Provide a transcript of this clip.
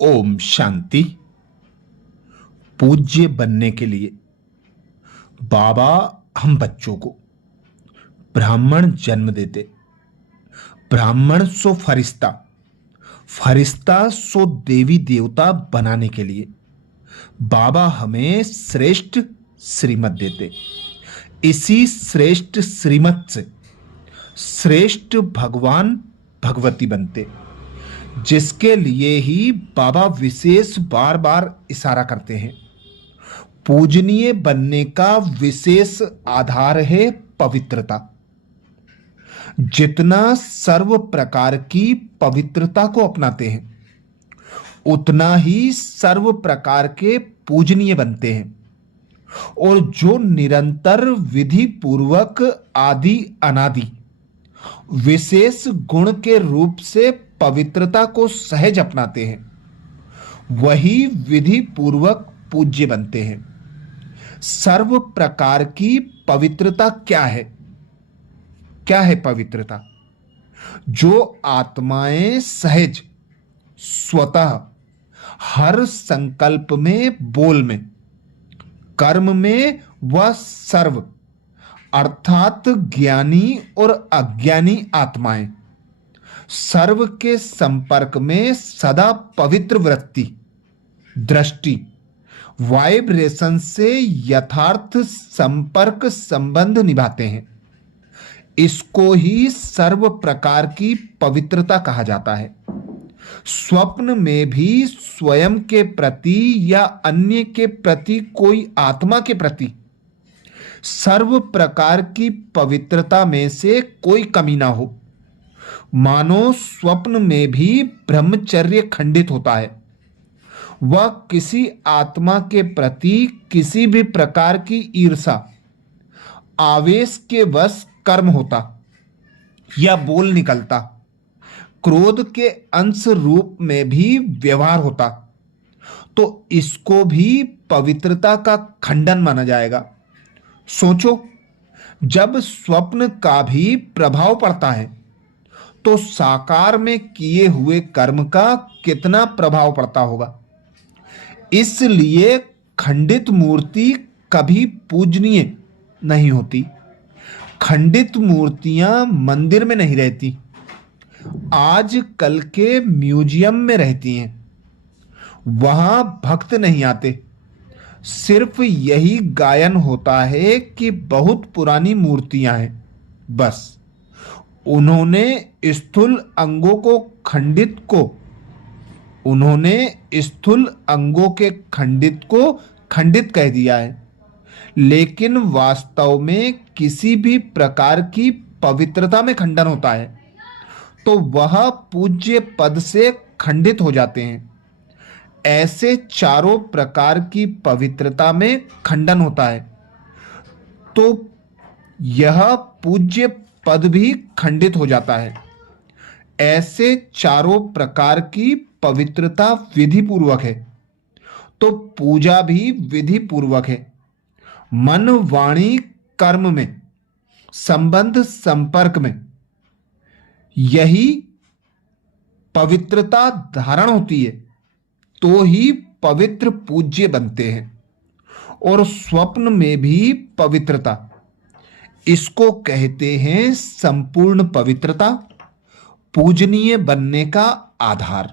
ओम शांति। पूज्य बनने के लिए बाबा हम बच्चों को ब्राह्मण जन्म देते। ब्राह्मण सो फरिश्ता, फरिश्ता सो देवी देवता बनाने के लिए बाबा हमें श्रेष्ठ श्रीमत देते। इसी श्रेष्ठ श्रीमत से श्रेष्ठ भगवान भगवती बनते, जिसके लिए ही बाबा विशेष बार बार इशारा करते हैं। पूजनीय बनने का विशेष आधार है पवित्रता। जितना सर्व प्रकार की पवित्रता को अपनाते हैं, उतना ही सर्व प्रकार के पूजनीय बनते हैं। और जो निरंतर विधि पूर्वक आदि अनादि विशेष गुण के रूप से पवित्रता को सहज अपनाते हैं, वही विधि पूर्वक पूज्य बनते हैं। सर्व प्रकार की पवित्रता क्या है? क्या है पवित्रता? जो आत्माएं सहज स्वतः हर संकल्प में, बोल में, कर्म में व सर्व अर्थात ज्ञानी और अज्ञानी आत्माएं सर्व के संपर्क में सदा पवित्र वृत्ति, दृष्टि, वाइब्रेशन से यथार्थ संपर्क संबंध निभाते हैं। इसको ही सर्व प्रकार की पवित्रता कहा जाता है। स्वप्न में भी स्वयं के प्रति या अन्य के प्रति, कोई आत्मा के प्रति सर्व प्रकार की पवित्रता में से कोई कमी ना हो। मानो स्वप्न में भी ब्रह्मचर्य खंडित होता है, वह किसी आत्मा के प्रति किसी भी प्रकार की ईर्षा, आवेश के वश कर्म होता या बोल निकलता, क्रोध के अंश रूप में भी व्यवहार होता, तो इसको भी पवित्रता का खंडन माना जाएगा। सोचो, जब स्वप्न का भी प्रभाव पड़ता है तो साकार में किए हुए कर्म का कितना प्रभाव पड़ता होगा। इसलिए खंडित मूर्ति कभी पूजनीय नहीं होती। खंडित मूर्तियां मंदिर में नहीं रहती, आज कल के म्यूजियम में रहती हैं। वहां भक्त नहीं आते, सिर्फ यही गायन होता है कि बहुत पुरानी मूर्तियां हैं। बस उन्होंने स्थूल अंगों को खंडित को स्थूल अंगों के खंडित को खंडित कह दिया है, लेकिन वास्तव में किसी भी प्रकार की पवित्रता में खंडन होता है तो वह पूज्य पद से खंडित हो जाते हैं। ऐसे चारों प्रकार की पवित्रता में खंडन होता है तो यह पूज्य पद भी खंडित हो जाता है। ऐसे चारों प्रकार की पवित्रता विधि पूर्वक है तो पूजा भी विधि पूर्वक है। मन, वाणी, कर्म में, संबंध, संपर्क में यही पवित्रता धारण होती है तो ही पवित्र पूज्य बनते हैं। और स्वप्न में भी पवित्रता, इसको कहते हैं संपूर्ण पवित्रता, पूजनीय बनने का आधार।